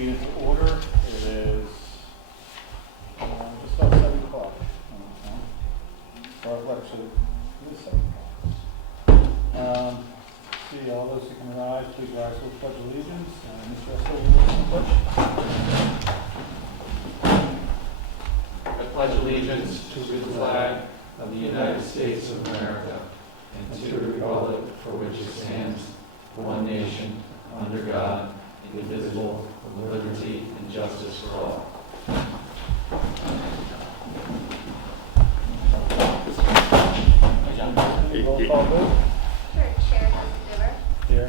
meeting to order. It is just about 7 o'clock. Or actually, it is 7 o'clock. See, all those who can rise, please rise to the Pledge of Allegiance. Mr. Russell, will you lead the pledge? I pledge allegiance to the flag of the United States of America and to the republic for which it stands, one nation, under God, indivisible, with liberty and justice for all. Roll call vote. Sure. Chair Dalton. Here.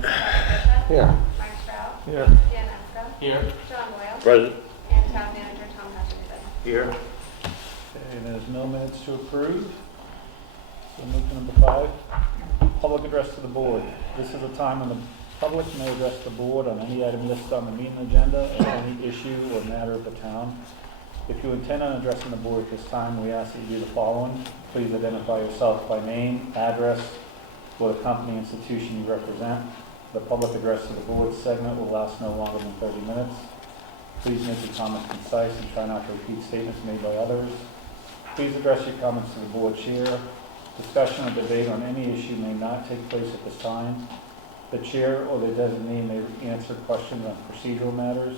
Here. Mark Stroud. Here. Dan Esco. Here. John Boyle. Present. And Town Manager Tom Hutchinson. Here. Okay, there's no minutes to approve. So move to number 5. Public address to the board. This is a time when the public may address the board on any item listed on the meeting agenda or any issue or matter of the town. If you intend on addressing the board at this time, we ask that you do the following. Please identify yourself by name, address, or the company institution you represent. The public address to the board segment will last no longer than 30 minutes. Please make your comments concise and try not to repeat statements made by others. Please address your comments to the board chair. Discussion or debate on any issue may not take place at this time. The chair or the designee may answer questions on procedural matters.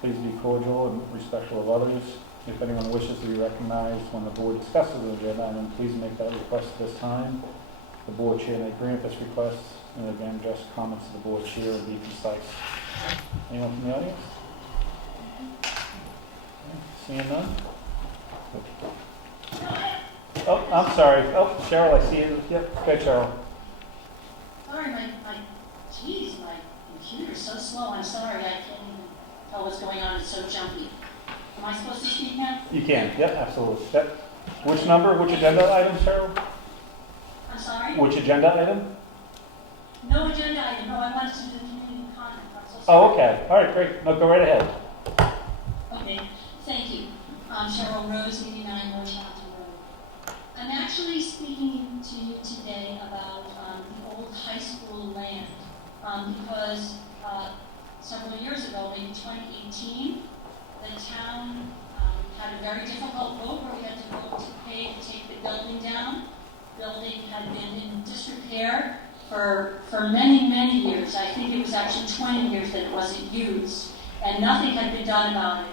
Please be cordial and respectful of others. If anyone wishes to be recognized when the board discusses the agenda item, please make that request at this time. The board chair may grant this request, and again, just comments to the board chair and be concise. Anyone from the audience? Seeing none? Oh, I'm sorry. Oh, Cheryl, I see you. Yep, okay, Cheryl. Sorry, my computer's so slow. I'm sorry, I can't even tell what's going on. It's so jumpy. Am I supposed to speak now? You can. Yep, absolutely. Yep. Which number? Which agenda item, Cheryl? I'm sorry? Which agenda item? No agenda item. No, I wanted to do the community comment. I'm so sorry. Oh, okay. All right, great. No, go right ahead. Okay, thank you. Cheryl Rose, 89 North Mountain Road. I'm actually speaking to you today about the old high school land because several years ago, maybe 2018, the town had a very difficult vote where we had to vote to pay to take the building down. The building had been in disrepair for many, many years. I think it was actually 20 years that it wasn't used, and nothing had been done about it.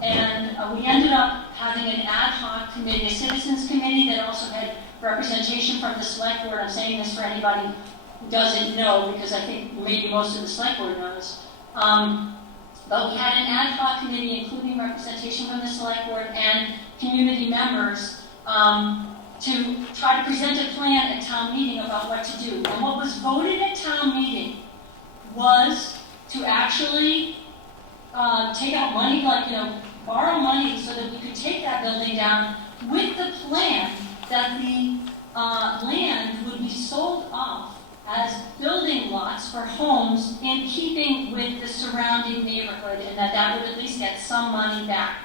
And we ended up having an ad hoc committee, a citizens committee that also had representation from the Selectboard. I'm saying this for anybody who doesn't know, because I think maybe most of the Selectboard knows. But we had an ad hoc committee, including representation from the Selectboard and community members, to try to present a plan at town meeting about what to do. And what was voted at town meeting was to actually take out money, borrow money so that we could take that building down with the plan that the land would be sold off as building lots for homes in keeping with the surrounding neighborhood, and that would at least get some money back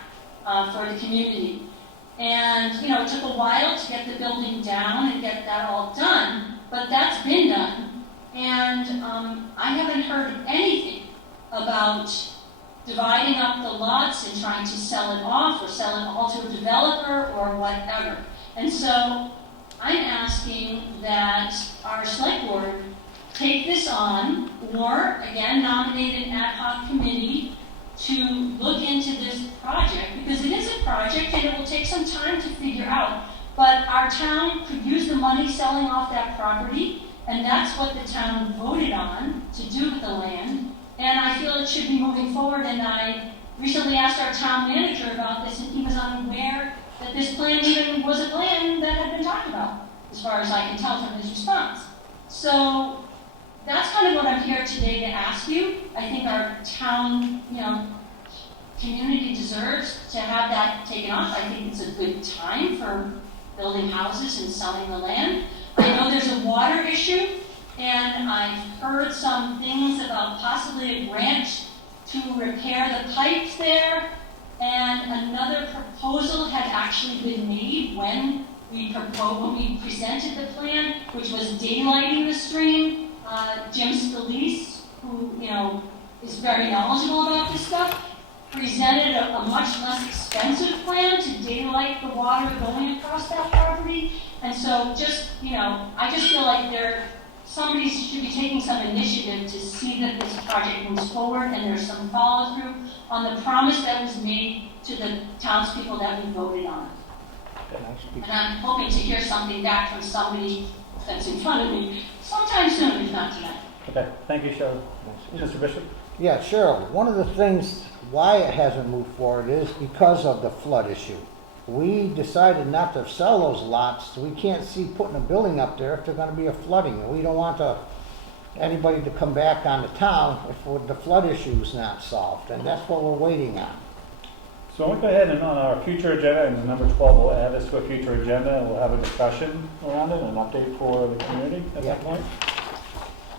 for the community. And, it took a while to get the building down and get that all done, but that's been done. And I haven't heard anything about dividing up the lots and trying to sell it off or sell it all to a developer or whatever. And so I'm asking that our select board take this on, or again, nominate an ad hoc committee to look into this project, because it is a project and it will take some time to figure out. But our town could use the money selling off that property, and that's what the town voted on to do with the land. And I feel it should be moving forward, and I recently asked our town manager about this, and he was unaware that this plan even was a plan that had been talked about, as far as I can tell from his response. So that's kind of what I'm here today to ask you. I think our town, community deserves to have that taken off. I think it's a good time for building houses and selling the land. I know there's a water issue, and I've heard some things about possibly a grant to repair the pipes there. And another proposal had actually been made when we presented the plan, which was daylighting the stream. Jim Scalise, who is very knowledgeable about this stuff, presented a much less expensive plan to daylight the water going across that property. And so just, I just feel like somebody should be taking some initiative to see that this project moves forward and there's some follow through on the promise that was made to the townspeople that we voted on. And I'm hoping to hear something back from somebody that's in front of me sometime soon, if not tonight. Okay, thank you, Cheryl. Mr. Bishop? Yeah, Cheryl, one of the things why it hasn't moved forward is because of the flood issue. We decided not to sell those lots. We can't see putting a building up there if there's going to be a flooding. And we don't want anybody to come back on the town if the flood issue is not solved. And that's what we're waiting on. So we'll go ahead and on our future agenda, and number 12, we'll add this to a future agenda, and we'll have a discussion around it, and an update for the community at that point.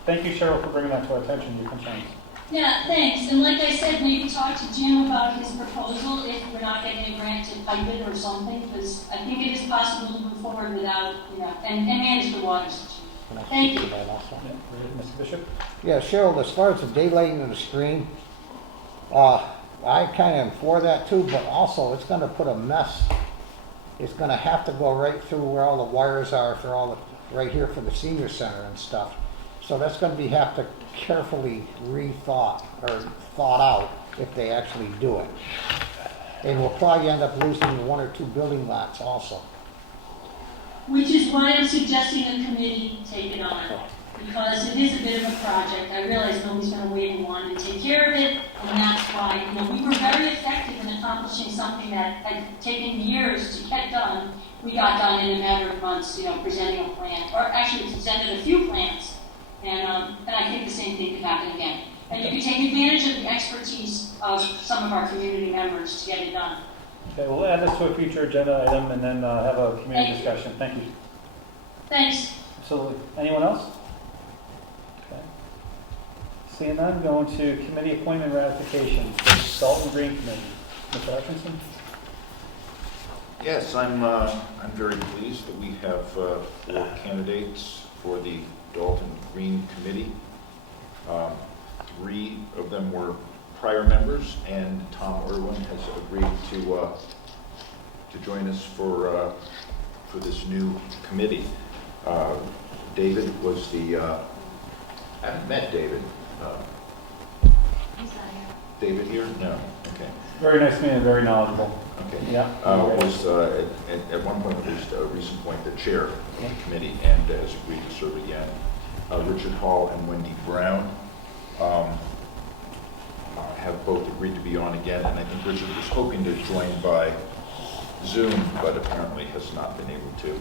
Thank you, Cheryl, for bringing that to our attention, your concerns. Yeah, thanks. And like I said, maybe talk to Jim about his proposal if we're not getting a grant to pipe it or something, because I think it is possible to move forward without, and manage the water situation. Thank you. Yeah, Mr. Bishop? Yeah, Cheryl, as far as the daylighting of the screen, I kind of am for that too, but also it's going to put a mess. It's going to have to go right through where all the wires are for right here for the senior center and stuff. So that's going to have to carefully thought out if they actually do it. And we'll probably end up losing 1 or 2 building lots also. Which is why I'm suggesting the committee take it on, because it is a bit of a project. I realize nobody's going to wait and want to take care of it, and that's why, we were very effective in accomplishing something that had taken years to get done. We got done in a matter of months, presenting a plan, or actually presented a few plans. And I think the same thing could happen again. And you can take advantage of the expertise of some of our community members to get it done. Okay, we'll add this to a future agenda item and then have a community discussion. Thank you. Thanks. Absolutely. Anyone else? Okay. Seeing none, going to committee appointment ratification. Dalton Green Committee. Mr. Hutchinson? Yes, I'm very pleased that we have 4 candidates for the Dalton Green Committee. 3 of them were prior members, and Tom Irwin has agreed to join us for this new committee. David was the I haven't met David. He's not here. David here? No. Okay. Very nice man, very knowledgeable. Okay. Yeah. Was at one point, at least a recent point, the chair of the committee, and has agreed to serve again. Richard Hall and Wendy Brown have both agreed to be on again, and I think Richard was hoping to join by Zoom, but apparently has not been able to.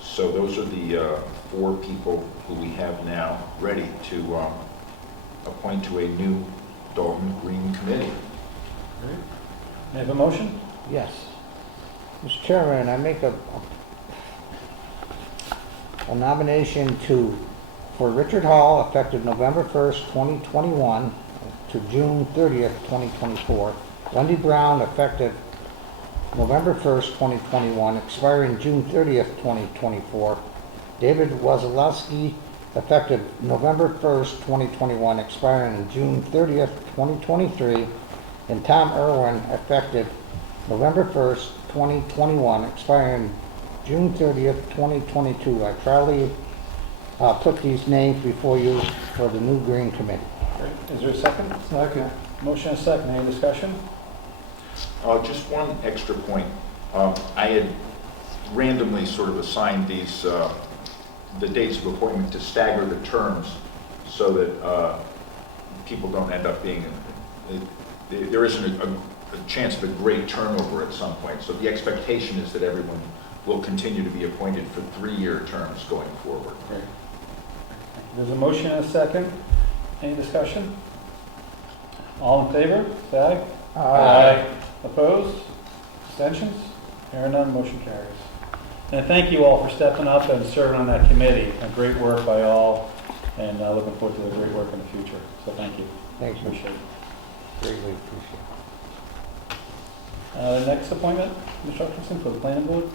So those are the 4 people who we have now ready to appoint to a new Dalton Green Committee. Great. May I have a motion? Yes. Mr. Chairman, I make a nomination for Richard Hall, effective November 1st, 2021 to June 30th, 2024. Wendy Brown, effective November 1st, 2021, expiring June 30th, 2024. David Wazalowski, effective November 1st, 2021, expiring June 30th, 2023. And Tom Irwin, effective November 1st, 2021, expiring June 30th, 2022. I proudly put these names before you for the new Green Committee. Great. Is there a second? Second. Motion and second. Any discussion? Just one extra point. I had randomly sort of assigned these the dates of appointment to stagger the terms so that people don't end up being, there isn't a chance of a great turnover at some point. So the expectation is that everyone will continue to be appointed for 3-year terms going forward. Great. There's a motion and a second. Any discussion? All in favor? Say aye. Aye. Opposed? Abstentions? Hearing none, motion carries. And thank you all for stepping up and serving on that committee. Great work by all, and looking forward to the great work in the future. So thank you. Thanks, Appreciate it. greatly appreciate Next appointment, Mr. Hutchinson, for the planning board.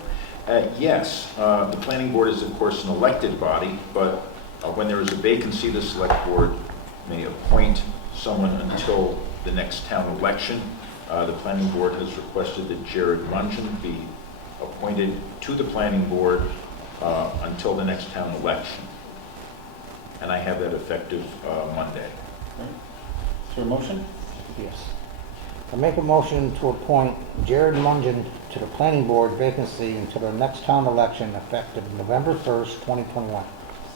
Yes, the planning board is of course an elected body, but when there is a vacancy, the select board may appoint someone until the next town election. The planning board has requested that Jared Mungen be appointed to the planning board until the next town election. And I have that effective Monday. Is there a motion? Yes. I make a motion to appoint Jared Mungen to the planning board vacancy until the next town election effective November 1st, 2021.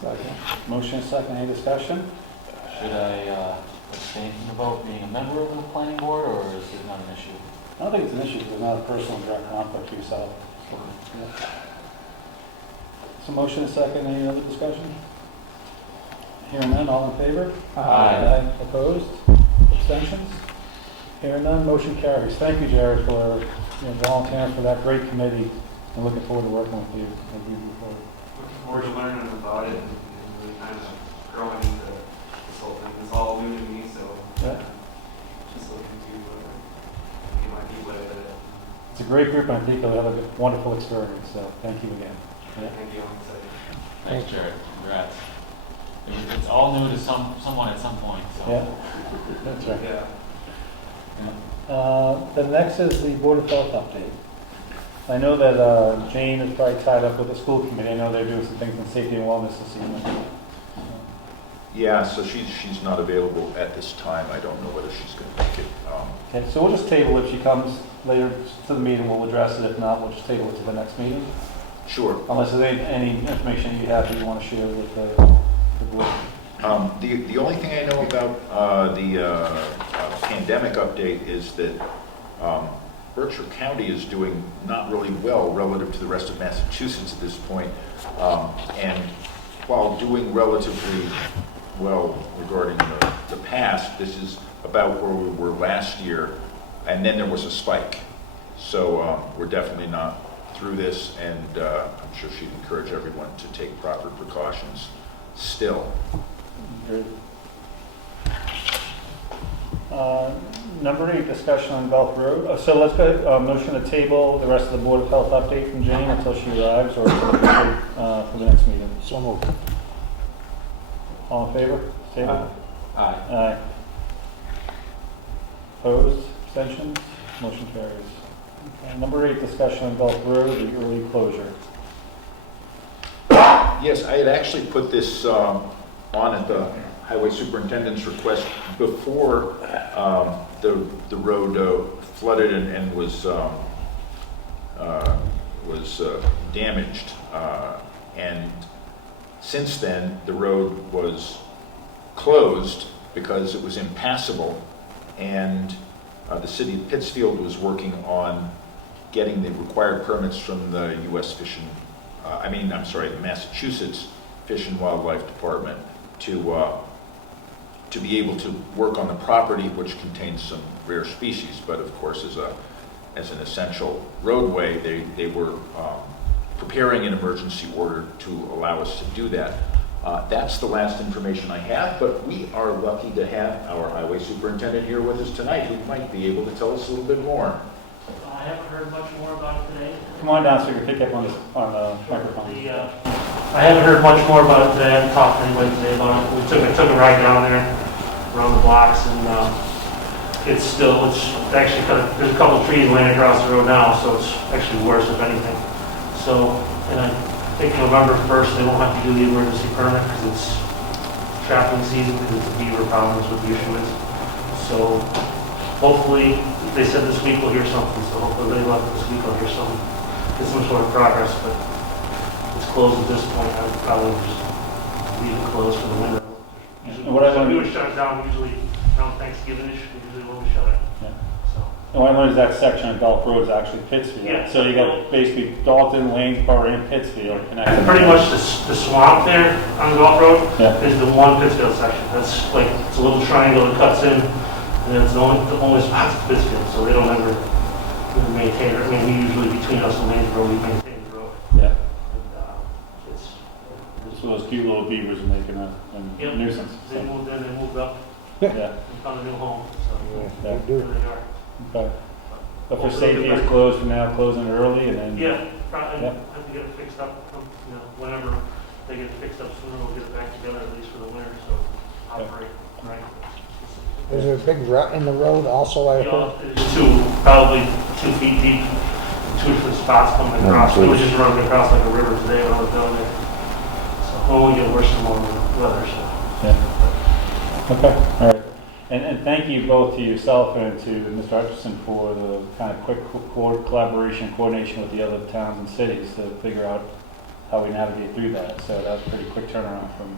Second. Motion and second, any discussion? Should I abstain from the vote being a member of the planning board, or is it not an issue? I don't think it's an issue, because it's not a personal direct conflict for yourself. So motion and second, any other discussion? Hearing none, all in favor? Aye. Opposed? Abstentions? Hearing none, motion carries. Thank you, Jared, for volunteering for that great committee, and looking forward to working with you as we move forward. Looking forward to learning about it and really kind of growing into this whole thing. It's all new to me, so Yeah. just looking to get my feet wet with it. It's a great group, and I think you'll have a wonderful experience, so thank you again. Yeah. Thank you, I'm excited. Thanks, Jared. Congrats. It's all new to someone at some point, so. Yeah, that's right. Yeah. The next is the Board of Health update. I know that Jane is probably tied up with the school committee. I know they're doing some things in safety and wellness this evening. Yeah, so she's not available at this time. I don't know whether she's going to make it. Okay, so we'll just table it. If she comes later to the meeting, we'll address it. If not, we'll just table it to the next meeting. Sure. Unless there's any information you have that you want to share with the board. The only thing I know about the pandemic update is that Berkshire County is doing not really well relative to the rest of Massachusetts at this point. And while doing relatively well regarding the past, this is about where we were last year, and then there was a spike. So we're definitely not through this, and I'm sure she'd encourage everyone to take proper precautions still. Good. Number 8, discussion on Belt Road. So let's go, motion to table the rest of the Board of Health update from Jane until she arrives, or for the next meeting. So moved. All in favor? Table? Aye. Aye. Opposed? Abstentions? Motion carries. Okay, number 8, discussion on Belt Road, the early closure. Yes, I had actually put this on at the highway superintendent's request before the road flooded and was damaged. And since then, the road was closed because it was impassable, and the city of Pittsfield was working on getting the required permits from the the Massachusetts Fish and Wildlife Department to be able to work on the property, which contains some rare species. But of course, as an essential roadway, they were preparing an emergency order to allow us to do that. That's the last information I have, but we are lucky to have our highway superintendent here with us tonight, who might be able to tell us a little bit more. I haven't heard much more about it today. Come on down so you can pick up on the microphone. I haven't heard much more about it today. I haven't talked to anybody today about it. I took a ride down there, around the blocks, and it's actually there's a couple of trees laying across the road now, so it's actually worse if anything. So, and I think November 1st they won't have to do the emergency permit because it's trapping season, because it's the beaver problems with the issue is. So hopefully, they said this week we'll hear something, so hopefully they left this week I'll hear something, get some sort of progress, but it's closed at this point. I would probably just leave it closed for the winter. And what I learned- We would shut it down usually around Thanksgiving-ish, usually when we shut it. Yeah. So, And what I learned is that section of Gulf Road is actually Pittsfield. Yeah. So you got basically Dalton, Lanesboro, and Pittsfield connected. pretty much the swamp there on Gulf Road Yeah. is the one Pittsfield section. That's like, it's a little triangle that cuts in, and it's the only spots in Pittsfield, so they don't ever really maintain it. I mean, we usually, between us and Lanesboro, we maintain the road. Yeah. And it's, So those cute little beavers are making a Yep. nuisance. they So, moved in, they moved up, yeah. and found a new home, so Yeah, Yeah. they here do. they are. Okay. But for safety, it's closed for now, closing early, and then. Yeah, probably Yeah. have to get it fixed up, whenever they get it fixed up sooner, we'll get it back together at least for the winter, so operate. Right. Is there a big rut in the road also, I You heard? know, probably 2 feet deep, 2 different spots coming across. It was just running across like a river today when I was down there. So it won't get worse the more weather, so. Yeah. Okay, all right. And thank you both to yourself and to Mr. Hutchison for the kind of quick collaboration, coordination with the other towns and cities to figure out how we navigate through that. So that was a pretty quick turnaround from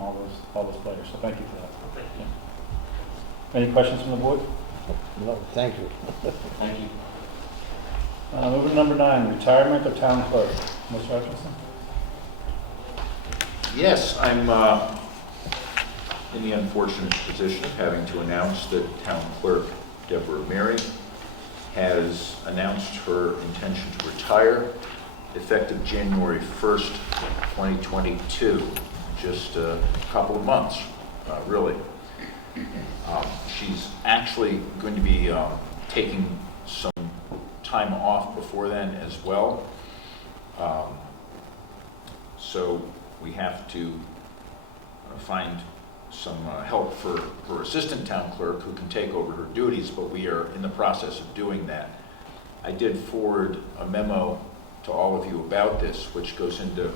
all those players. So thank you for that. Thank you. Any questions from the board? No, thank you. Thank you. Moving to number 9, retirement of town clerk. Mr. Hutchinson? Yes, I'm in the unfortunate position of having to announce that Town Clerk Deborah Mary has announced her intention to retire effective January 1st, 2022, just a couple of months, really. She's actually going to be taking some time off before then as well. So we have to find some help for her assistant town clerk who can take over her duties, but we are in the process of doing that. I did forward a memo to all of you about this, which goes into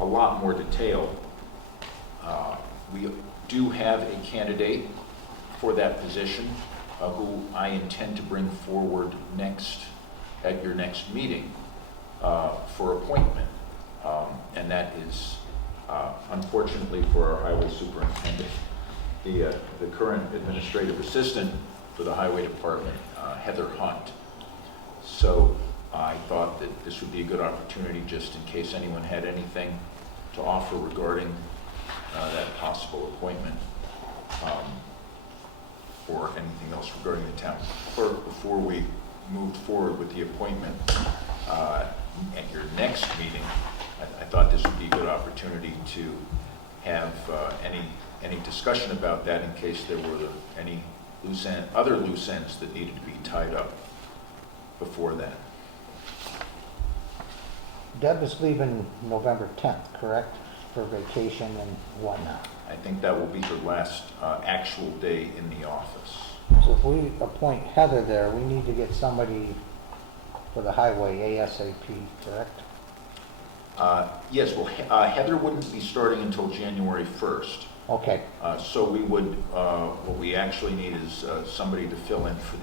a lot more detail. We do have a candidate for that position who I intend to bring forward at your next meeting for appointment. And that is, unfortunately for our highway superintendent, the current administrative assistant for the highway department, Heather Hunt. So I thought that this would be a good opportunity, just in case anyone had anything to offer regarding that possible appointment, or anything else regarding the town clerk before we moved forward with the appointment at your next meeting. I thought this would be a good opportunity to have any discussion about that in case there were any other loose ends that needed to be tied up before then. Deb is leaving November 10th, correct? For vacation and whatnot. I think that will be her last actual day in the office. So if we appoint Heather there, we need to get somebody for the highway ASAP, correct? Yes, well, Heather wouldn't be starting until January 1st. Okay, So we would, what we actually need is somebody to fill in for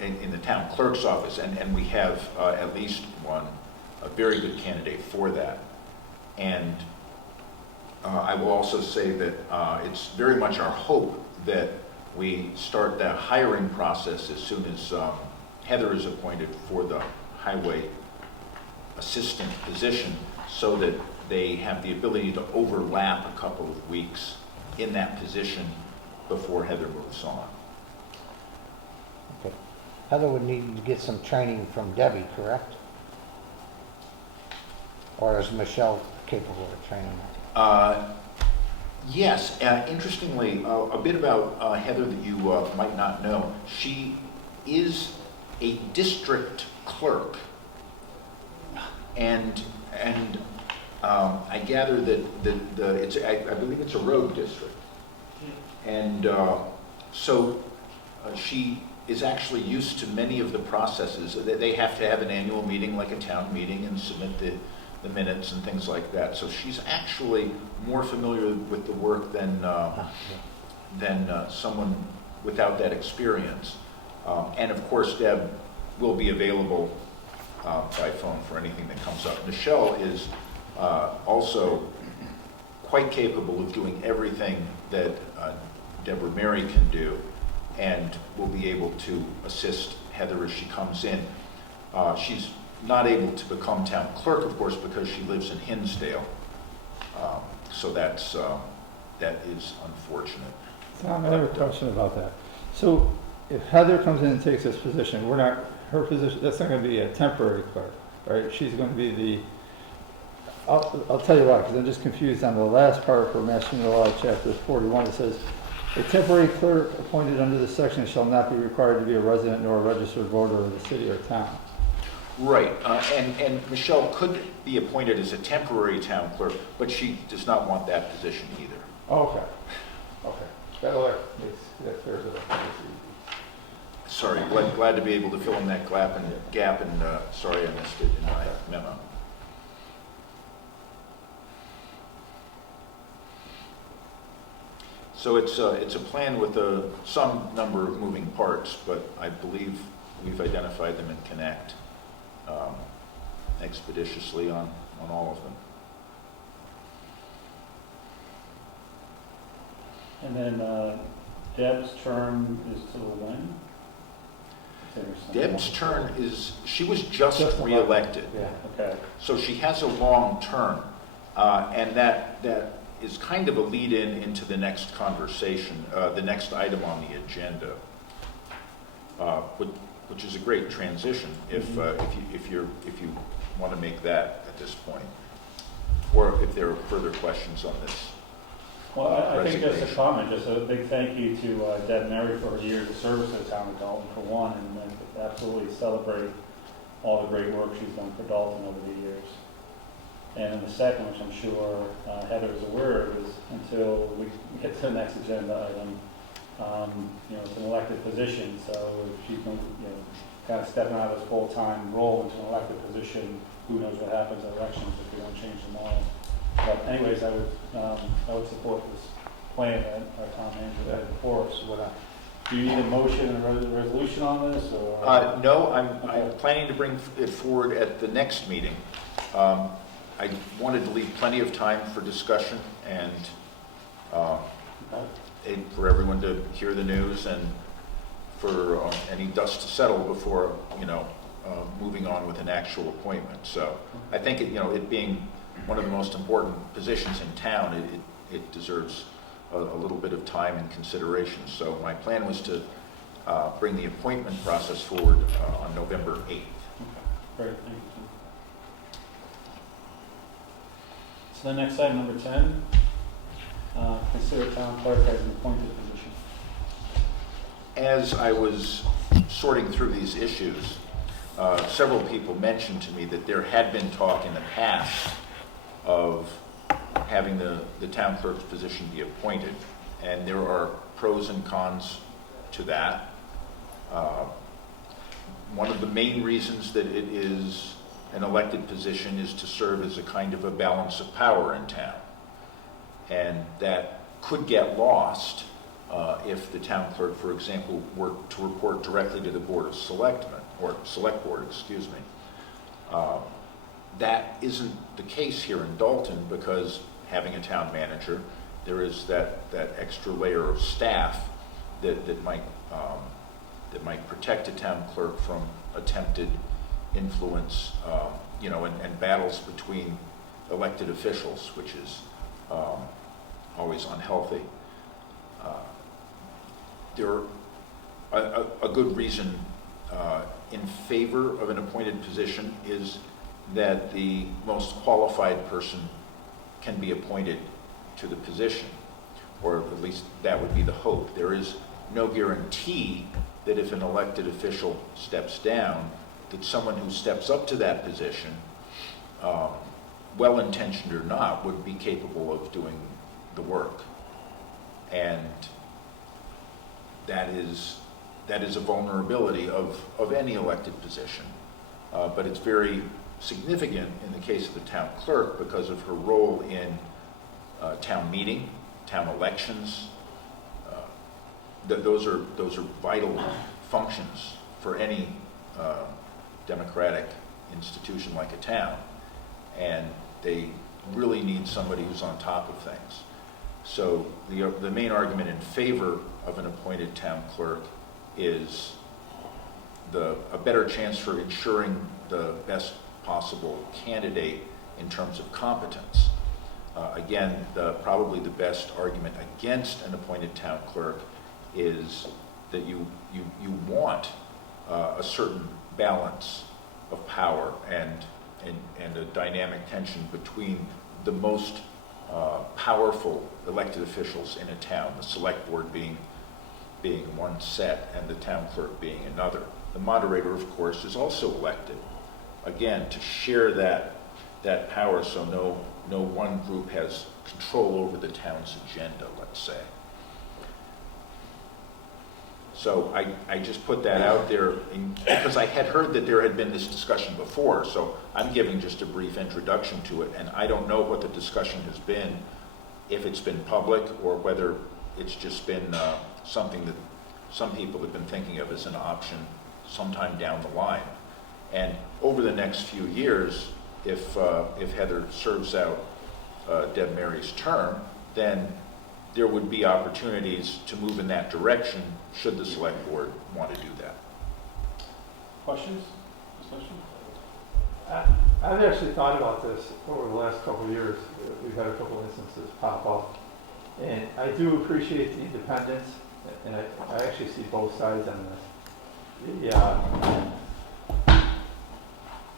in the town clerk's office, and we have at least one, a very good candidate for that. And I will also say that it's very much our hope that we start that hiring process as soon as Heather is appointed for the highway assistant position, so that they have the ability to overlap a couple of weeks in that position before Heather moves on. okay. Heather would need to get some training from Debbie, correct? Or is Michelle capable of training her? Yes, interestingly, a bit about Heather that you might not know. She is a district clerk, and I gather that I believe it's a road district, and so she is actually used to many of the processes. They have to have an annual meeting, like a town meeting, and submit the minutes and things like that. So she's actually more familiar with the work than someone without that experience. And of course, Deb will be available by phone for anything that comes up. Michelle is also quite capable of doing everything that Deborah Mary can do, and will be able to assist Heather as she comes in. She's not able to become town clerk, of course, because she lives in Hinsdale. So that is unfortunate. Tom, I have a question about that. So if Heather comes in and takes this position, her position, that's not going to be a temporary clerk, right? She's going to be the, I'll tell you why, because I'm just confused on the last part for Mass General Law, Chapter 41. It says, a temporary clerk appointed under this section shall not be required to be a resident nor a registered voter of the city or town. Right, and Michelle could be appointed as a temporary town clerk, but she does not want that position either. Okay, okay. That makes that fair to Sorry, glad to be able to fill in that gap, and sorry I missed it in my memo. So it's a plan with some number of moving parts, but I believe we've identified them and can act expeditiously on all of them. And then Deb's term is till when? Deb's term she was just Just reelected. Yeah. Okay. So she has a long term, and that is kind of a lead-in into the next conversation, the next item on the agenda, which is a great transition if you want to make that at this point, or if there are further questions on this. Well, I think just a resignation. comment, just a big thank you to Deb Mary for her years of service to the town of Dalton, for one, and absolutely celebrate all the great work she's done for Dalton over the years. And the second, which I'm sure Heather is aware of, is until we get to the next agenda item, it's an elected position, so if she's going to, kind of stepping out of this full-time role into an elected position, who knows what happens at elections if we don't change them all. But anyways, I would support this plan that our town manager had before us. Do you need a motion and a resolution on this, or? No, I'm planning to bring it forward at the next meeting. I wanted to leave plenty of time for discussion and for everyone to hear the news and for any dust to settle before, moving on with an actual appointment. So I think, it being one of the most important positions in town, it deserves a little bit of time and consideration. So my plan was to bring the appointment process forward on November 8th. Okay, great, thank you. So the next item, number 10, consider town clerk as an appointed position. As I was sorting through these issues, several people mentioned to me that there had been talk in the past of having the town clerk's position be appointed, and there are pros and cons to that. One of the main reasons that it is an elected position is to serve as a kind of a balance of power in town, and that could get lost if the town clerk, for example, were to report directly to the Board of Selectmen, or Selectboard, excuse me. That isn't the case here in Dalton, because having a town manager, there is that extra layer of staff that might protect a town clerk from attempted influence, and battles between elected officials, which is always unhealthy. A good reason in favor of an appointed position is that the most qualified person can be appointed to the position, or at least that would be the hope. There is no guarantee that if an elected official steps down, that someone who steps up to that position, well-intentioned or not, would be capable of doing the work. And that is a vulnerability of any elected position. But it's very significant in the case of the town clerk because of her role in town meeting, town elections. Those are vital functions for any democratic institution like a town, and they really need somebody who's on top of things. So the main argument in favor of an appointed town clerk is a better chance for ensuring the best possible candidate in terms of competence. Again, probably the best argument against an appointed town clerk is that you want a certain balance of power and a dynamic tension between the most powerful elected officials in a town, the select board being one set and the town clerk being another. The moderator, of course, is also elected, again, to share that power so no one group has control over the town's agenda, let's say. So I just put that out there because I had heard that there had been this discussion before, so I'm giving just a brief introduction to it, and I don't know what the discussion has been, if it's been public or whether it's just been something that some people have been thinking of as an option sometime down the line. And over the next few years, if Heather serves out Deb Mary's term, then there would be opportunities to move in that direction should the select board want to do that. Questions? Discussion? I've actually thought about this over the last couple of years. We've had a couple of instances pop up. And I do appreciate the independence, and I actually see both sides on this.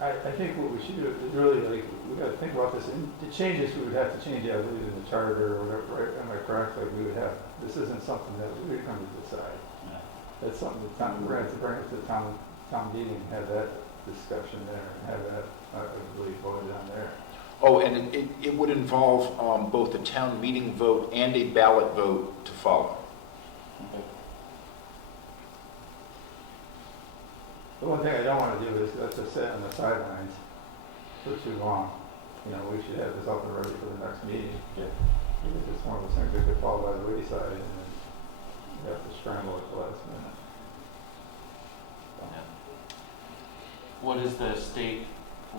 I think what we should do is really, like, we got to think about this. And the changes we would have to change, I believe, in the charter or whatever, right? Am I correct? Like, we would have, this isn't something that we're going to decide. That's something that we're going to have to bring it to the town meeting and have that discussion there and have that, I believe, voted on there. Oh, and it would involve both a town meeting vote and a ballot vote to follow. Okay. The one thing I don't want to do is let this sit on the sidelines for too long. You know, we should have this up and ready for the next meeting. Yeah. Because it's one of those things that could fall by the wayside and then you have to scramble at the last minute. What does the state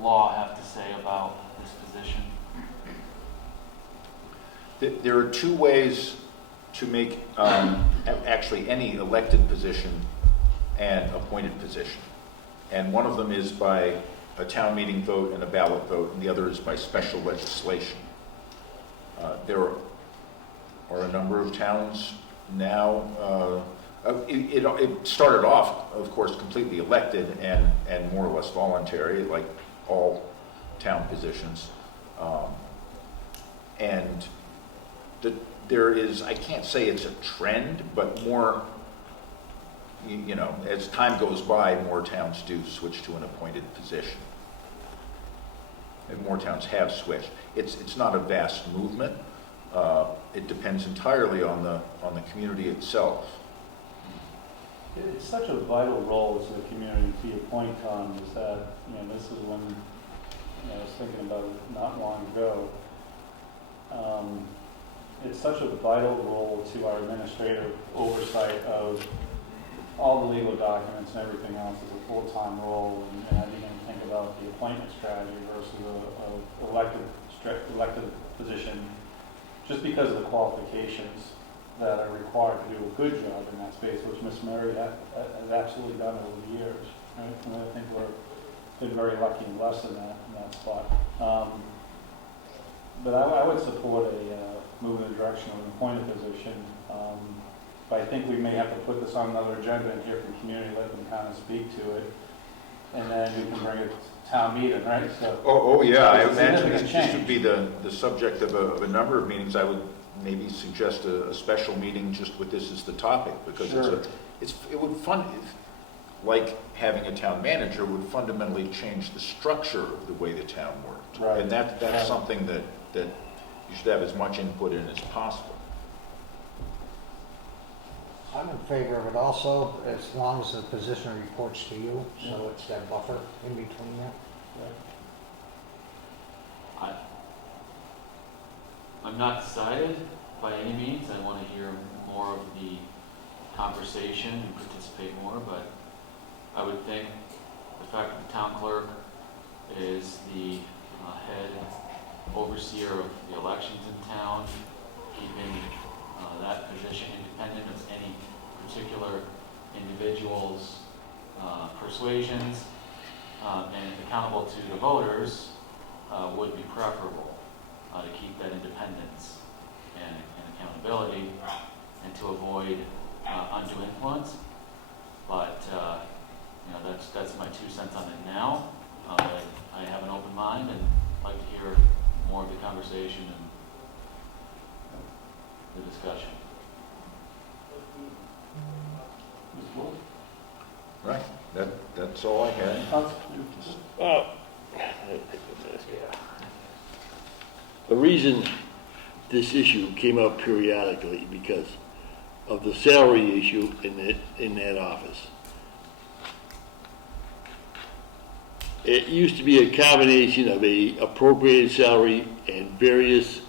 law have to say about this position? There are two ways to make actually any elected position an appointed position. And one of them is by a town meeting vote and a ballot vote, and the other is by special legislation. There are a number of towns now. It started off, of course, completely elected and more or less voluntary, like all town positions. And there is, I can't say it's a trend, but more, you know, as time goes by, more towns do switch to an appointed position. And more towns have switched. It's not a vast movement. It depends entirely on the community itself. It's such a vital role to the community, to your point, Tom, is that, you know, this is when, you know, I was thinking about it not long ago. It's such a vital role to our administrative oversight of all the legal documents and everything else is a full-time role, and I didn't even think about the appointment strategy versus a elected position, just because of the qualifications that are required to do a good job in that space, which Miss Mary has absolutely done over the years. Right? And I think we've been very lucky and blessed in that spot. But I would support a move in the direction of an appointed position. But I think we may have to put this on another agenda and hear from the community, let them kind of speak to it, and then we can bring it to town meeting, right? So. Oh yeah, I it's a imagine significant this would change. be the subject of a number of meetings. I would maybe suggest a special meeting just with this as the topic, because Sure. it would like having a town manager would fundamentally change the structure of the way the town worked. Right. And that's Right. something that you should have as much input in as possible. I'm in favor of it also, as long as the position reports to you, so it's that buffer in between there. I'm not decided by any means. I want to hear more of the conversation and participate more, but I would think the fact that the town clerk is the head overseer of the elections in town, keeping that position independent of any particular individual's persuasions and accountable to the voters would be preferable. To keep that independence and accountability and to avoid undue influence. But you know, that's my 2 cents on it now. I have an open mind and like to hear more of the conversation and the discussion. Ms. Wolf? Right. That's all I had. The reason this issue came up periodically because of the salary issue in that office. It used to be a combination of a appropriated salary and various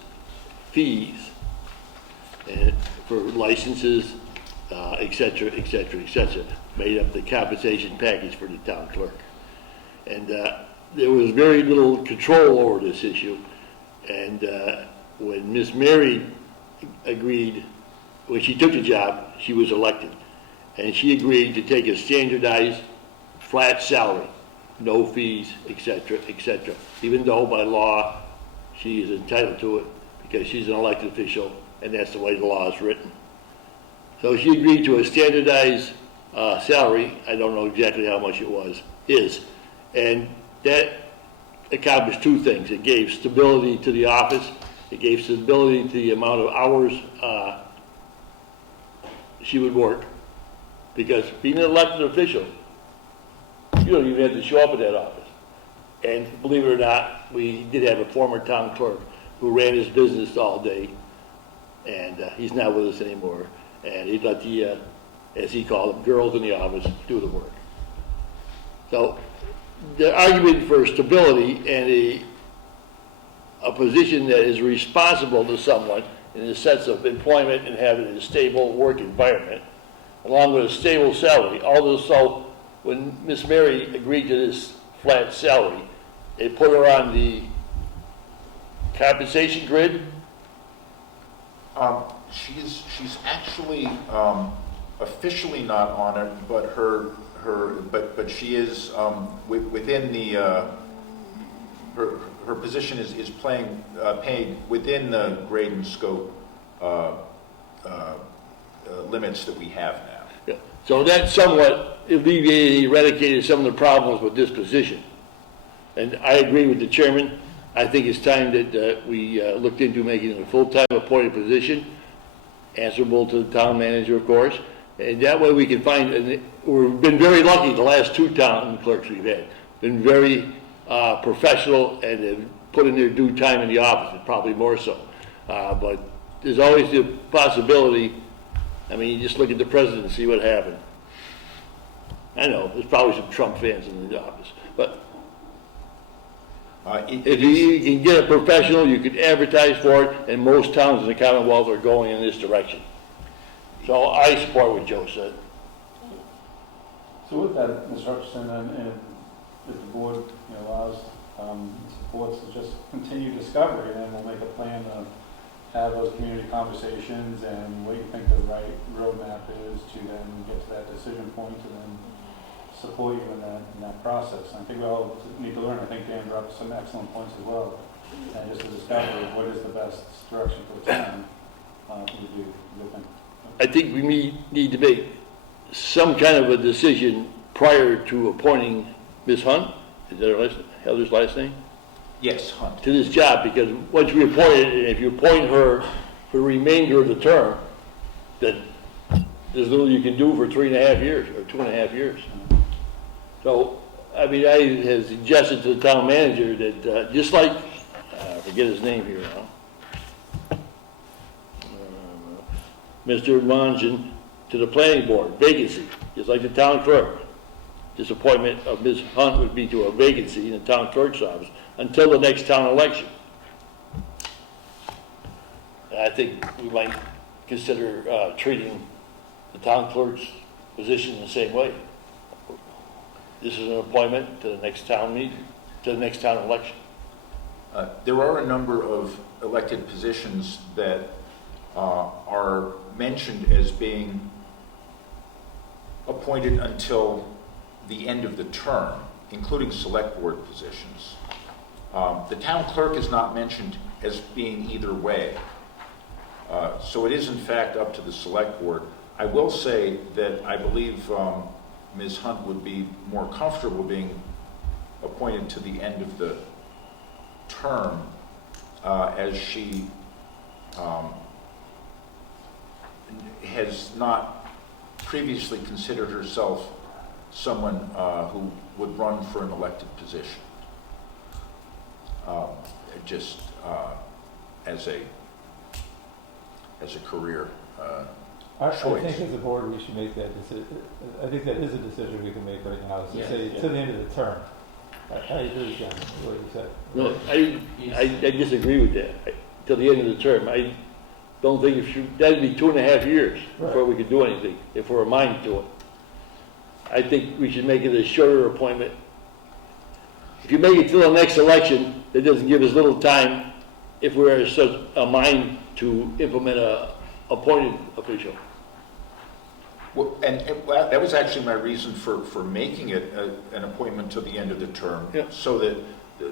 fees and for licenses, et cetera, et cetera, et cetera, made up the compensation package for the town clerk. And there was very little control over this issue. And when Miss Mary agreed, when she took the job, she was elected. And she agreed to take a standardized flat salary, no fees, et cetera, even though by law she is entitled to it because she's an elected official and that's the way the law is written. So she agreed to a standardized salary. I don't know exactly how much it is. And that accomplished two things. It gave stability to the office. It gave stability to the amount of hours she would work. Because being an elected official, you don't even have to show up at that office. And believe it or not, we did have a former town clerk who ran his business all day, and he's not with us anymore. And he let the, as he called them, girls in the office do the work. So the argument for stability and a position that is responsible to someone in the sense of employment and having a stable work environment, along with a stable salary. Also, when Miss Mary agreed to this flat salary, they put her on the compensation grid. She's actually officially not on it, but she is within the her position is paid within the grade and scope limits that we have now. Yeah. So that somewhat alleviated, eradicated some of the problems with this position. And I agree with the chairman. I think it's time that we looked into making it a full-time appointed position, answerable to the town manager, of course. And that way we can find, and we've been very lucky the last two town clerks we've had. Been very professional and have put in their due time in the office, and probably more so. But there's always the possibility. I mean, you just look at the president and see what happened. I know, there's probably some Trump fans in the office, but if you can get a professional, you can advertise for it, and most towns in the Commonwealth are going in this direction. So I support what Joe said. So with that, Ms. Hutchinson, and if the board allows, supports to just continue discovery, and then we'll make a plan to have those community conversations and what you think the right roadmap is to then get to that decision point and then support you in that process. And I think we all need to learn. I think Dan brought up some excellent points as well. And just to discover what is the best direction for the town to do. I think we need to make some kind of a decision prior to appointing Ms. Hunt, is that Heather's last name? Yes, Hunt. To this job, because once we appoint it, and if you appoint her for the remainder of the term, then there's little you can do for 3.5 years or 2.5 years. So, I mean, I have suggested to the town manager that just like, I forget his name here now, Mr. Mongen, to the planning board, vacancy, just like the town clerk. This appointment of Ms. Hunt would be to a vacancy in the town clerk's office until the next town election. And I think we might consider treating the town clerk's position in the same way. This is an appointment to the next town meeting, to the next town election. There are a number of elected positions that are mentioned as being appointed until the end of the term, including select board positions. The town clerk is not mentioned as being either way. So it is in fact up to the select board. I will say that I believe Ms. Hunt would be more comfortable being appointed to the end of the term as she has not previously considered herself someone who would run for an elected position. Just as a career I choice. think as a board, we should make that decision. I think that is a decision we can make right now, is to Yeah. say to the end of the term. I agree with John, what you said. No, I disagree with that. Till the end of the term, I don't think that'd be 2.5 years before we could do anything, if we're a mind to it. I think we should make it a shorter appointment. If you make it till the next election, that doesn't give us little time if we're such a mind to implement a appointed official. Well, and that was actually my reason for making it an appointment to the end of the term, Yeah. so that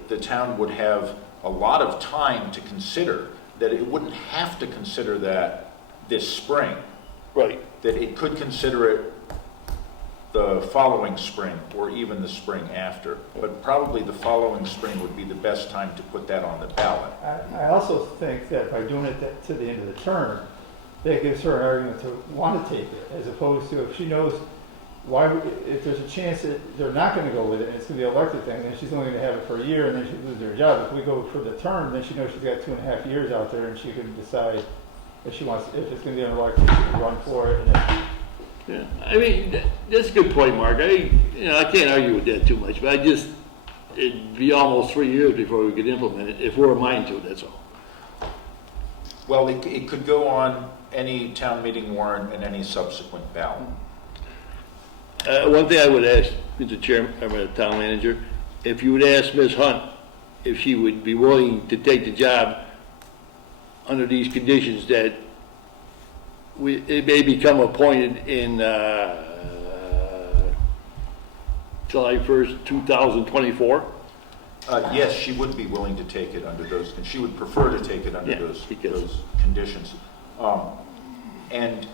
the town would have a lot of time to consider, that it wouldn't have to consider that this spring, Right. that it could consider it the following spring or even the spring after. But probably the following spring would be the best time to put that on the ballot. I also think that by doing it to the end of the term, that gives her an argument to want to take it, as opposed to if she knows if there's a chance that they're not going to go with it, and it's going to be an elected thing, then she's only going to have it for a year, and then she'll lose her job. If we go for the term, then she knows she's got 2.5 years out there, and she can decide if she wants, if it's going to be an election, she can run for it. And Yeah. I mean, that's a good point, Mark. I can't argue with that too much, but it'd be almost 3 years before we could implement it, if we're a mind to it, that's all. Well, it could go on any town meeting warrant and any subsequent ballot. One thing I would ask, Mr. Chairman, Town Manager, if you would ask Ms. Hunt if she would be willing to take the job under these conditions, that it may become appointed in July 1st, 2024. Yes, she would be willing to take it under those, and she would prefer to take it under Yeah, those because- conditions. And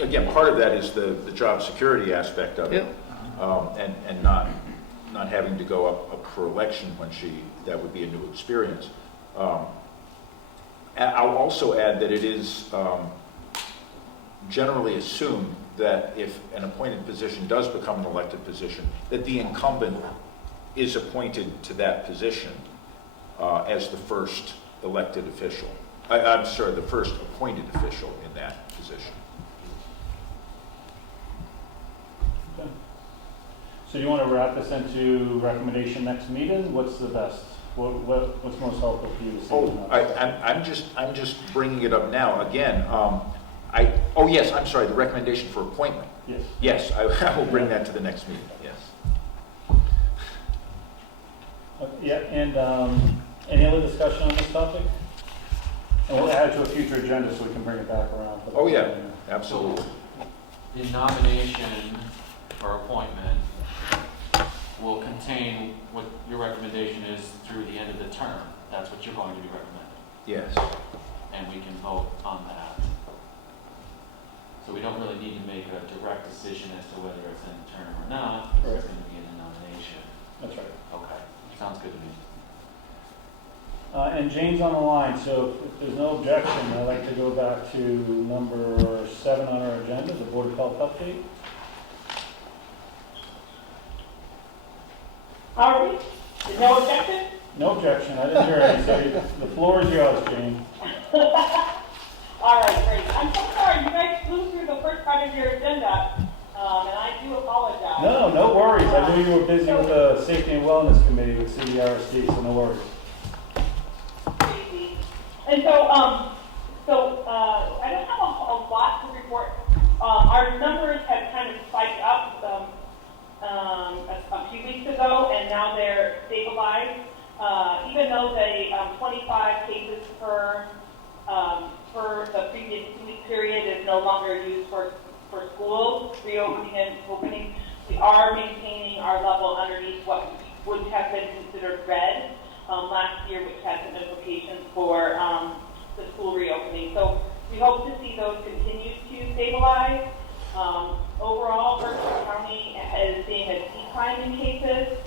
again, part of that is the job security aspect of it. And not having to go up for election when that would be a new experience. And I'll also add that it is generally assumed that if an appointed position does become an elected position, that the incumbent is appointed to that position as the first elected official. I'm sorry, the first appointed official in that position. Okay. So you want to wrap this into recommendation next meeting? What's the best? What's most helpful for you to see? I'm just bringing it up now. Again, yes, I'm sorry, the recommendation for appointment. Yes. Yes, I will bring that to the next meeting, yes. Yeah, and any other discussion on this topic? And we'll add it to a future agenda so we can bring it back around. Oh, yeah, absolutely. The nomination or appointment will contain what your recommendation is through the end of the term. That's what you're going to be recommending. Yes. And we can vote on that. So we don't really need to make a direct decision as to whether it's in the term or not. Right. It's going to be in the nomination. That's right. Okay, sounds good to me. And Jane's on the line, so if there's no objection, I'd like to go back to number 7 on our agenda, the Board of Health update. Are we? Is no objection? No objection, I didn't hear any, so the floor is yours, Jane. All right, great. I'm so sorry, you guys flew through the first part of your agenda, and I do apologize. No worries, I knew you were busy with the Safety and Wellness Committee with CDRC, so no worries. And so I don't have a lot to report. Our numbers have kind of spiked up a few weeks ago, and now they're stabilized. Even though the 25 cases per the previous 2-week period is no longer used for schools reopening and opening, we are maintaining our level underneath what would have been considered red last year, which had some implications for the school reopening. So we hope to see those continue to stabilize. Overall, Berkshire County is seeing a decline in cases,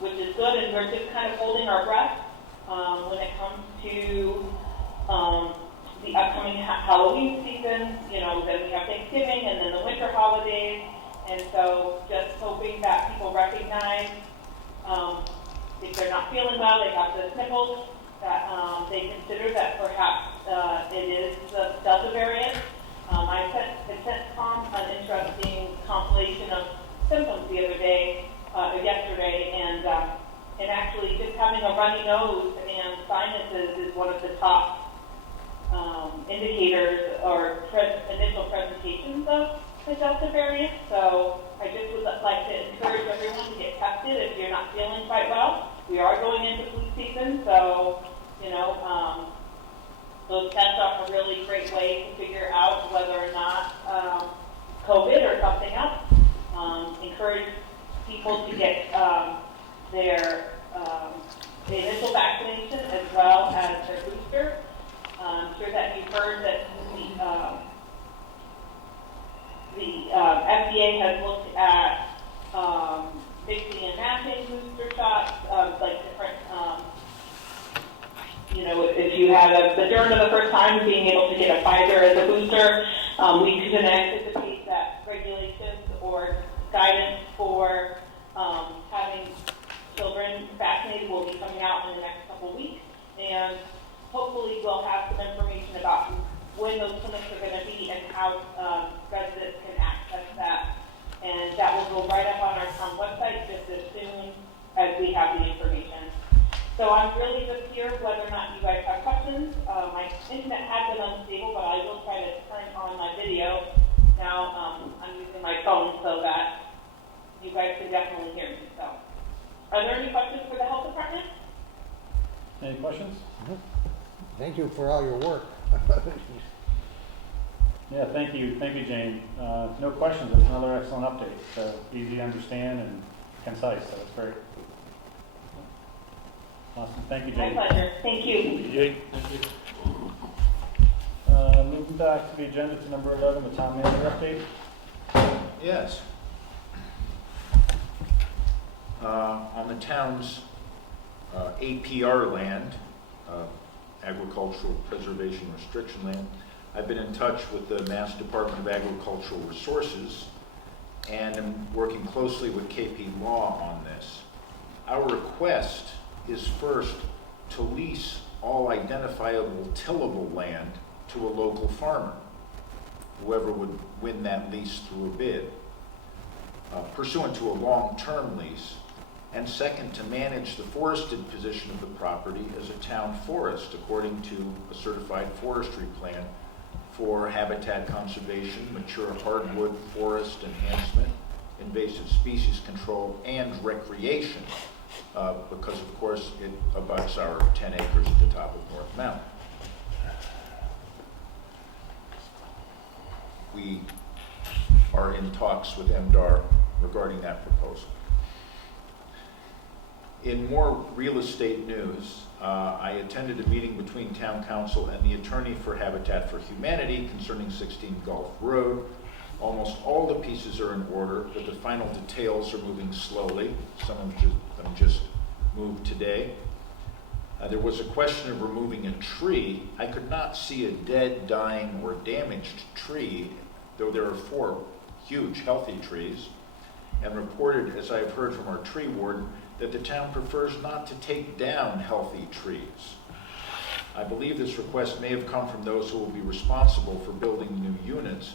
which is good, and we're just kind of holding our breath when it comes to the upcoming Halloween season. You know, then we have Thanksgiving and then the winter holidays, And so just hoping that people recognize, if they're not feeling well, they have the sniffles, that they consider that perhaps it is the Delta variant. I sent Tom an interesting compilation of symptoms the other day, yesterday, and actually just having a runny nose and sinuses is one of the top indicators or initial presentations of the Delta variant. So I just would like to encourage everyone to get tested if you're not feeling quite well. We are going into flu season, so, you know, those tests are a really great way to figure out whether or not COVID or something else. Encourage people to get their the initial vaccination as well as their booster. I'm sure that you've heard that the FDA has looked at mixing and matching booster shots, like different, you know, if you had a Moderna the first time, being able to get a Pfizer as a booster, we can anticipate that regulations or guidance for having children vaccinated will be coming out in the next couple of weeks, and hopefully we'll have some information about when those clinics are going to be and how residents can access that. And that will go right up on our town website just as soon as we have the information. So I'm really just here whether or not you guys have questions. My internet has been unstable, but I will try to turn on my video. Now I'm using my phone so that you guys can definitely hear me. So, are there any questions for the health department? Any questions? Thank you for all your work. Yeah, thank you, Jane. No questions, it's another excellent update. So easy to understand and concise, so it's great. Awesome, thank you, My Jane. pleasure. Thank you. Moving back to the agenda to number 11, the town manager update. Yes. On the town's APR land, Agricultural Preservation Restriction Land, I've been in touch with the Mass Department of Agricultural Resources and am working closely with KP Law on this. Our request is first to lease all identifiable tillable land to a local farmer, whoever would win that lease through a bid, pursuant to a long-term lease, and second, to manage the forested position of the property as a town forest according to a certified forestry plan for habitat conservation, mature hardwood forest enhancement, invasive species control, and recreation, because of course it abuts our 10 acres at the top of North Mountain. We are in talks with MDR regarding that proposal. In more real estate news, I attended a meeting between Town Council and the attorney for Habitat for Humanity concerning 16 Gulf Road. Almost all the pieces are in order, but the final details are moving slowly. Some of them just moved today. There was a question of removing a tree. I could not see a dead, dying, or damaged tree, though there are 4 huge, healthy trees, and reported, as I have heard from our tree warden, that the town prefers not to take down healthy trees. I believe this request may have come from those who will be responsible for building new units,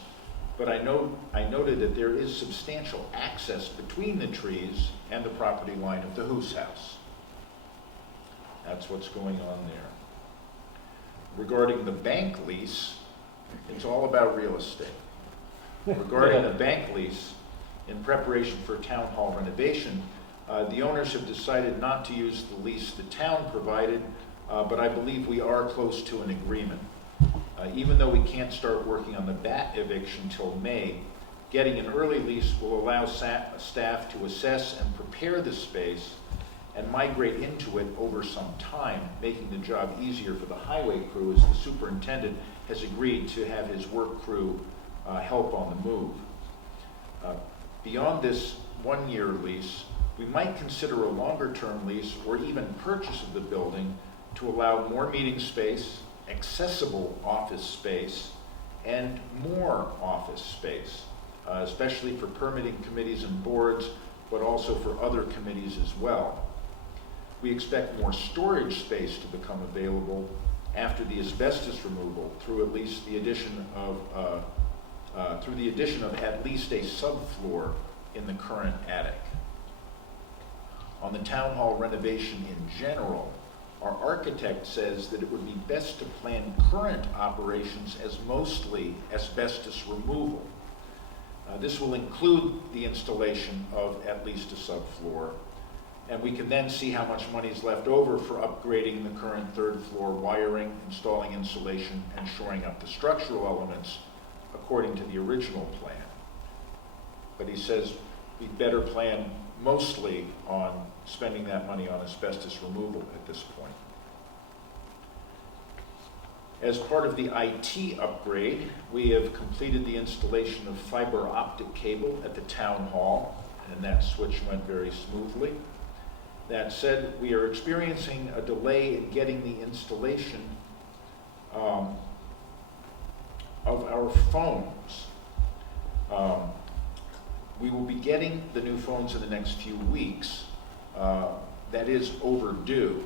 but I noted that there is substantial access between the trees and the property line of the Hoos House. That's what's going on there. Regarding the bank lease, it's all about real estate. Regarding the bank lease, in preparation for town hall renovation, the owners have decided not to use the lease the town provided, but I believe we are close to an agreement. Even though we can't start working on the bat eviction till May, getting an early lease will allow staff to assess and prepare the space and migrate into it over some time, making the job easier for the highway crew, as the superintendent has agreed to have his work crew help on the move. Beyond this one-year lease, we might consider a longer-term lease or even purchase of the building to allow more meeting space, accessible office space, and more office space. especially for permitting committees and boards, but also for other committees as well. We expect more storage space to become available after the asbestos removal through at least the addition of at least a subfloor in the current attic. On the town hall renovation in general, our architect says that it would be best to plan current operations as mostly asbestos removal. This will include the installation of at least a subfloor, and we can then see how much money is left over for upgrading the current third floor wiring, installing insulation, and shoring up the structural elements according to the original plan. But he says we'd better plan mostly on spending that money on asbestos removal at this point. As part of the IT upgrade, we have completed the installation of fiber optic cable at the town hall, and that switch went very smoothly. That said, we are experiencing a delay in getting the installation of our phones. We will be getting the new phones in the next few weeks. That is overdue.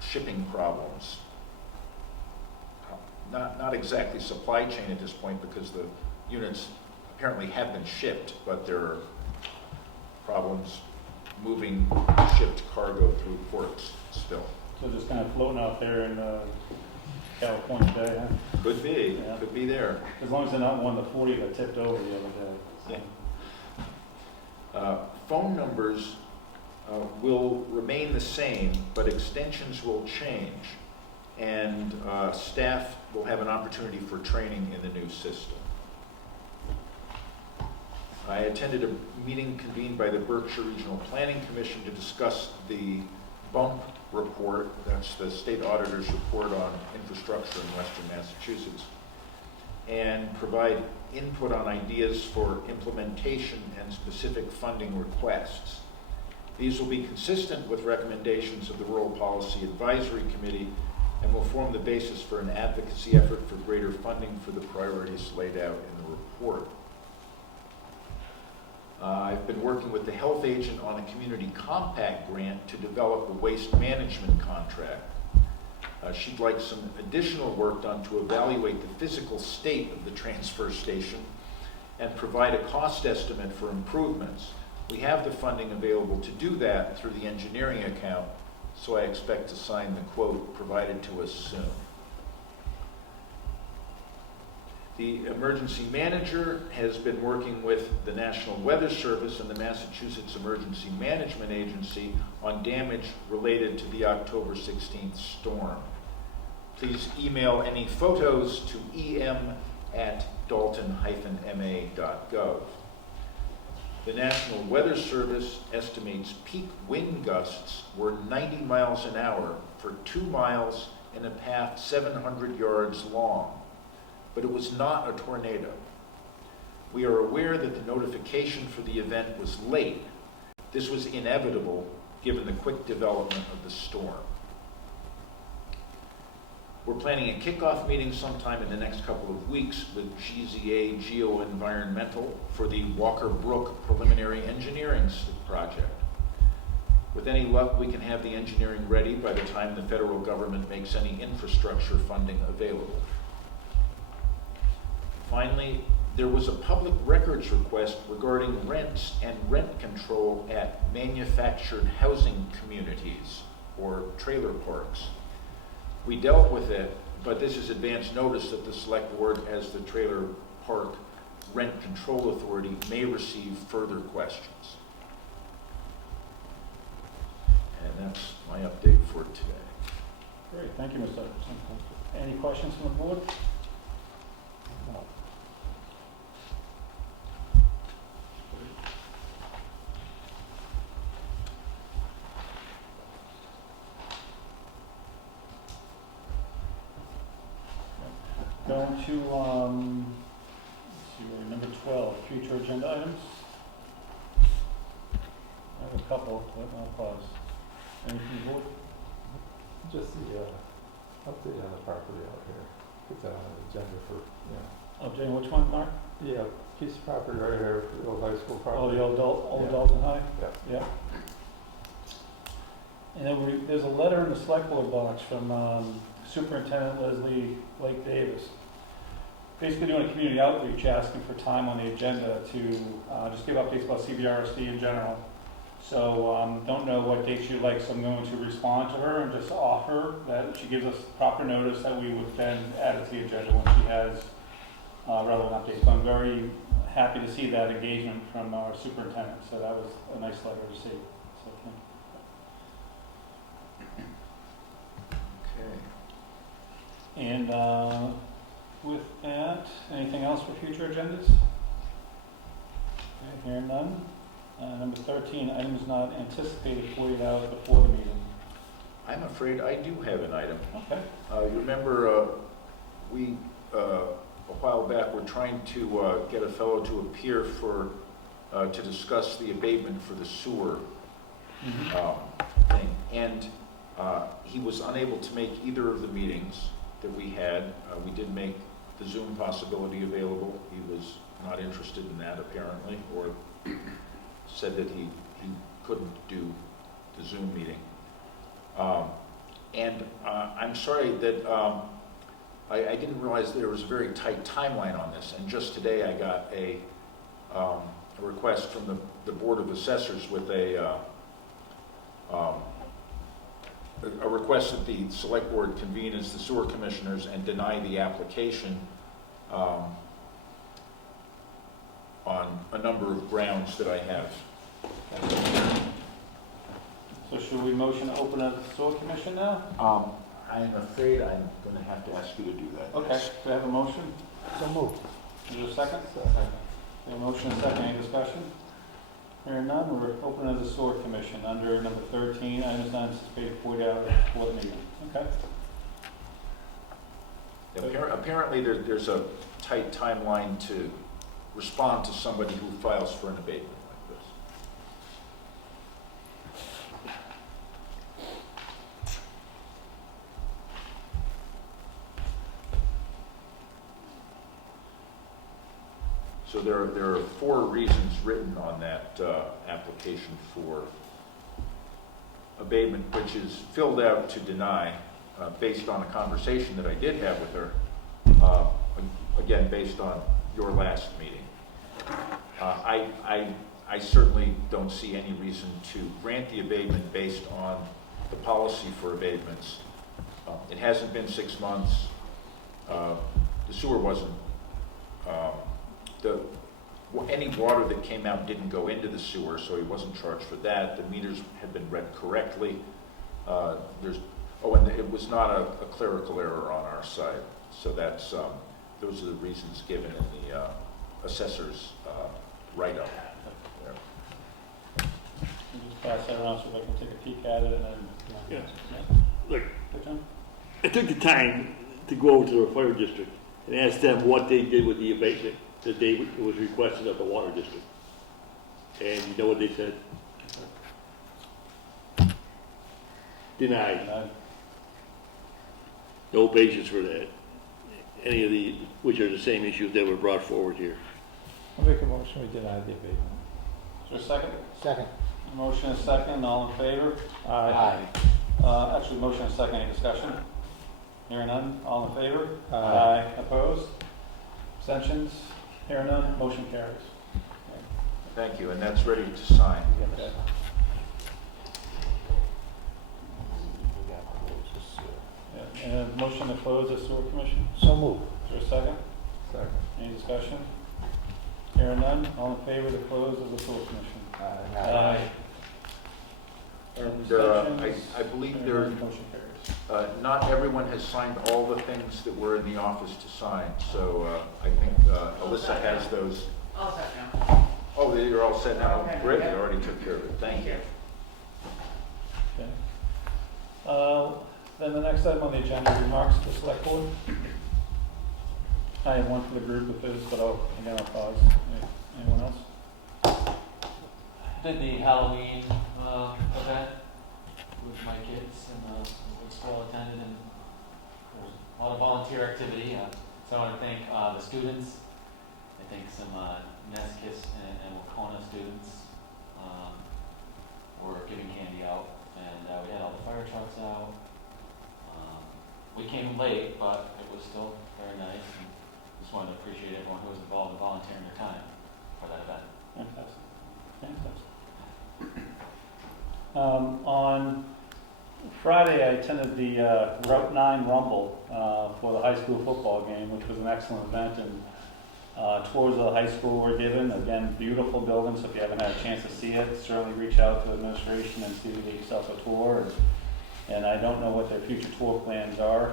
Shipping problems. Not exactly supply chain at this point because the units apparently have been shipped, but there are problems moving shipped cargo through ports still. So just kind of floating out there in California Bay, huh? Could be, Yeah. could be there. As long as they're not one of the 40 that tipped over the other day. Phone numbers will remain the same, but extensions will change, and staff will have an opportunity for training in the new system. I attended a meeting convened by the Berkshire Regional Planning Commission to discuss the BUMP report, that's the state auditor's report on infrastructure in western Massachusetts, and provide input on ideas for implementation and specific funding requests. These will be consistent with recommendations of the Rural Policy Advisory Committee and will form the basis for an advocacy effort for greater funding for the priorities laid out in the report. I've been working with the health agent on a community compact grant to develop a waste management contract. She'd like some additional work done to evaluate the physical state of the transfer station and provide a cost estimate for improvements. We have the funding available to do that through the engineering account, so I expect to sign the quote provided to us soon. The emergency manager has been working with the National Weather Service and the Massachusetts Emergency Management Agency on damage related to the October 16th storm. Please email any photos to em@dalton-ma.gov. The National Weather Service estimates peak wind gusts were 90 miles an hour for 2 miles in a path 700 yards long, but it was not a tornado. We are aware that the notification for the event was late. This was inevitable given the quick development of the storm. We're planning a kickoff meeting sometime in the next couple of weeks with GZA Geo-Environmental for the Walker Brook preliminary engineering project. With any luck, we can have the engineering ready by the time the federal government makes any infrastructure funding available. Finally, there was a public records request regarding rents and rent control at manufactured housing communities or trailer parks. We dealt with it, but this is advance notice that the Selectboard, as the trailer park rent control authority, may receive further questions. And that's my update for today. Great, thank you, Mr. Hutchinson. Any questions from the board? No. Going to, let's see, we're number 12, future agenda items. I have a couple, but I'll pause. Anything from the board? Just the update on the property out here. Put that on the agenda for, Oh, Jane, which one, Mark? Yeah, piece of property right here, the old high school Oh, property. the old Yeah. Dalton High? Yeah. Yeah. And then there's a letter in the select board box from Superintendent Leslie Blake Davis. Basically doing a community outreach, asking for time on the agenda to just give updates about CBRSD in general. So don't know what dates you'd like, so I'm going to respond to her and just offer that she gives us proper notice that we would then add it to the agenda when she has relevant updates. So I'm very happy to see that engagement from our superintendent, so that was a nice letter to see. So thank you. Okay. And with that, anything else for future agendas? Okay, hearing none. Number 13, items not anticipated 48 hours before the meeting. I'm afraid I do have an item. Okay. You remember, we, a while back, were trying to get a fellow to appear to discuss the abatement for the sewer thing. And he was unable to make either of the meetings that we had. We did make the Zoom possibility available. He was not interested in that, apparently, or said that he couldn't do the Zoom meeting. And I'm sorry that I didn't realize there was a very tight timeline on this, and just today I got a request from the Board of Assessors with a request that the Select Board convene as the sewer commissioners and deny the application on a number of grounds that I have. So should we motion to open a sewer commission now? I'm afraid I'm going to have to ask you to do that. Okay, do we have a motion? So moved. Is there a second? A motion and second, any discussion? Hearing none, we're opening the sewer commission under number 13, items not anticipated 40 hours before the meeting. Okay. Apparently, there's a tight timeline to respond to somebody who files for an abatement like this. So there are 4 reasons written on that application for abatement, which is filled out to deny, based on a conversation that I did have with her, again, based on your last meeting. I certainly don't see any reason to grant the abatement based on the policy for abatements. It hasn't been 6 months. The sewer wasn't, any water that came out didn't go into the sewer, so he wasn't charged for that. The meters had been read correctly. And it was not a clerical error on our side. So that's, those are the reasons given in the assessor's write-up there. We'll just pass that around so I can take a peek at it and then. Yeah. Yeah. Look, Good, John? I took the time to go over to the fire district and ask them what they did with the abatement the day it was requested of the water district. And you know what they said? Denied. No basis for that. Any of the, which are the same issues that were brought forward here. I'll make a motion, we deny the abatement. Is there a second? Second. Motion and second, all in favor? Aye. Actually, motion and second, any discussion? Hearing none, all in favor? Aye. Opposed? Abstentions? Hearing none, motion carries. Thank you, and that's ready to sign. Okay. Yeah, and a motion to close the sewer commission? So moved. Is there a second? Second. Any discussion? Hearing none, all in favor to close of the sewer commission? Aye. And Abstentions? I believe Hearing there, none, motion carries. not everyone has signed all the things that were in the office to sign, so I think Alyssa has those. All set now. Oh, you're all set now? Okay. Great, I already took care of it, thank you. Okay. Then the next item on the agenda, remarks to the select board. I have one for the group with this, but I'll pause. Anyone else? Did the Halloween event with my kids and the school attended, and there was a lot of volunteer activity. So I want to thank the students. I think some Nescus and Wacona students were giving candy out, and we had all the fire trucks out. We came late, but it was still very nice, and just wanted to appreciate everyone who was involved in volunteering their time for that event. Fantastic. Fantastic. On Friday, I attended the Route 9 Rumble for the high school football game, which was an excellent event, and tours of the high school were given. Again, beautiful building, so if you haven't had a chance to see it, certainly reach out to administration and see if you get yourself a tour. And I don't know what their future tour plans are,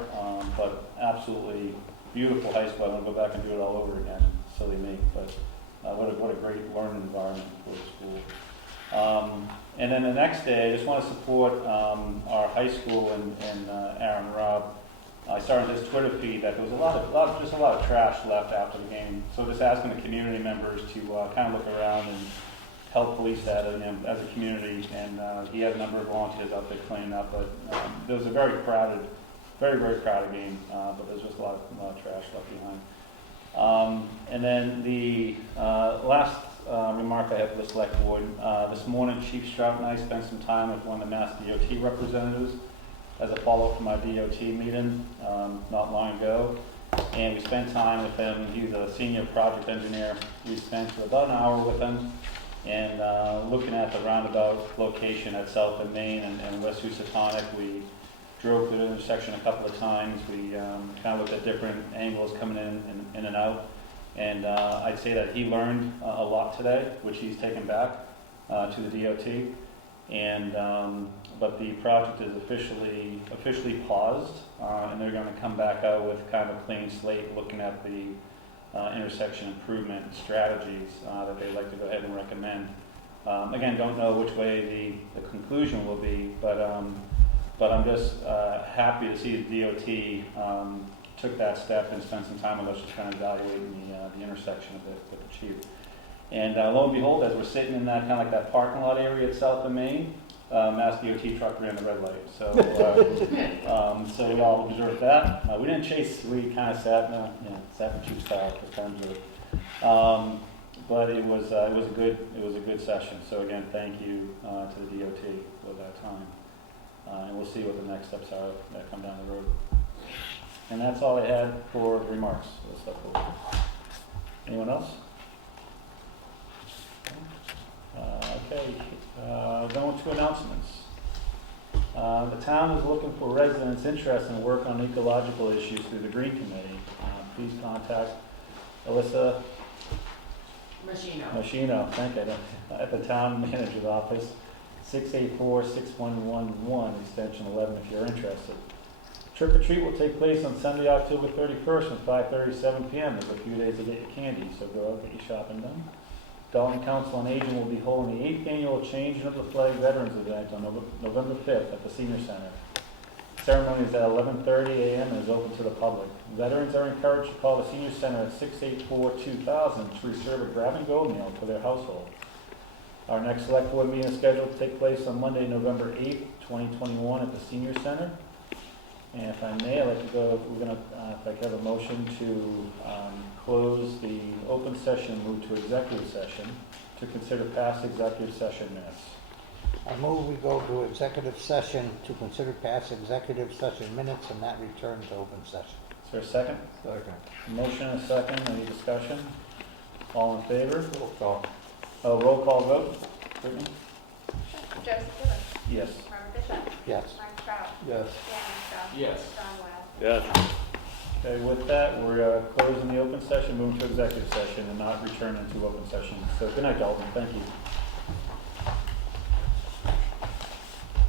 but absolutely beautiful high school. I want to go back and do it all over again, silly me, but what a great learning environment for the school. And then the next day, I just want to support our high school and Aaron Robb. I started his Twitter feed that there was a lot of trash left after the game. So just asking the community members to kind of look around and help police that as a community. And he had a number of volunteers out there cleaning up. But there was a very crowded game. But there's just a lot of trash left behind. And then the last remark I have for the select board. This morning, Chief Strout and I spent some time with one of the Mass DOT representatives as a follow-up from our DOT meeting not long ago. And we spent time with him. He's a senior project engineer. We spent about an hour with him and looking at the roundabout location at South and Main and West Housatonic. We drove through the intersection a couple of times. We kind of looked at different angles coming in and out. And I'd say that he learned a lot today, which he's taken back to the DOT. And but the project is officially paused, and they're going to come back out with kind of a clean slate, looking at the intersection improvement strategies that they'd like to go ahead and recommend. Again, don't know which way the conclusion will be, but I'm just happy to see the DOT took that step and spent some time with us just kind of evaluating the intersection of it with the chief. And lo and behold, as we're sitting in that kind of like that parking lot area at South and Main, Mass DOT truck ran the red light. So so we all observed that. We didn't chase. We kind of sat in chief style for terms of it. But it was a good session. So again, thank you to the DOT for that time. And we'll see what the next steps are that come down the road. And that's all I had for remarks. Anyone else? Okay, going to announcements. The town is looking for residents interested in work on ecological issues through the Green Committee. Please contact Alyssa Machino, thank you, at the town manager's office, 684-6111, extension 11 if you're interested. Trick or treat will take place on Sunday, October 31st from 5:30 to 7 p.m. There's a few days to get your candy, so go out, get your shopping done. Dalton Council on Aging will be holding the 8th annual Changing of the Flag Veterans event on November 5th at the Senior Center. Ceremony is at 11:30 a.m. and is open to the public. Veterans are encouraged to call the Senior Center at 684-2000 to reserve a grab-and-go meal for their household. Our next select board meeting is scheduled to take place on Monday, November 8th, 2021 at the Senior Center. And if I may, I'd like to go, if I could have a motion to close the open session and move to executive session to consider past executive session minutes. I move we go to executive session to consider past executive session minutes and not return to open session. Is there a second? Second. Motion and a second. Any discussion? All in favor? Roll call. Roll call vote. Brittany? Joseph Gibbons. Yes. Mark Bishop. Yes. Mark Stroud. Yes. Dan Stroud. Yes. John Webb. Yes. Okay, with that, we're closing the open session, moving to executive session, and not returning to open session. So good night, Dalton. Thank you.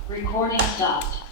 Recording stopped.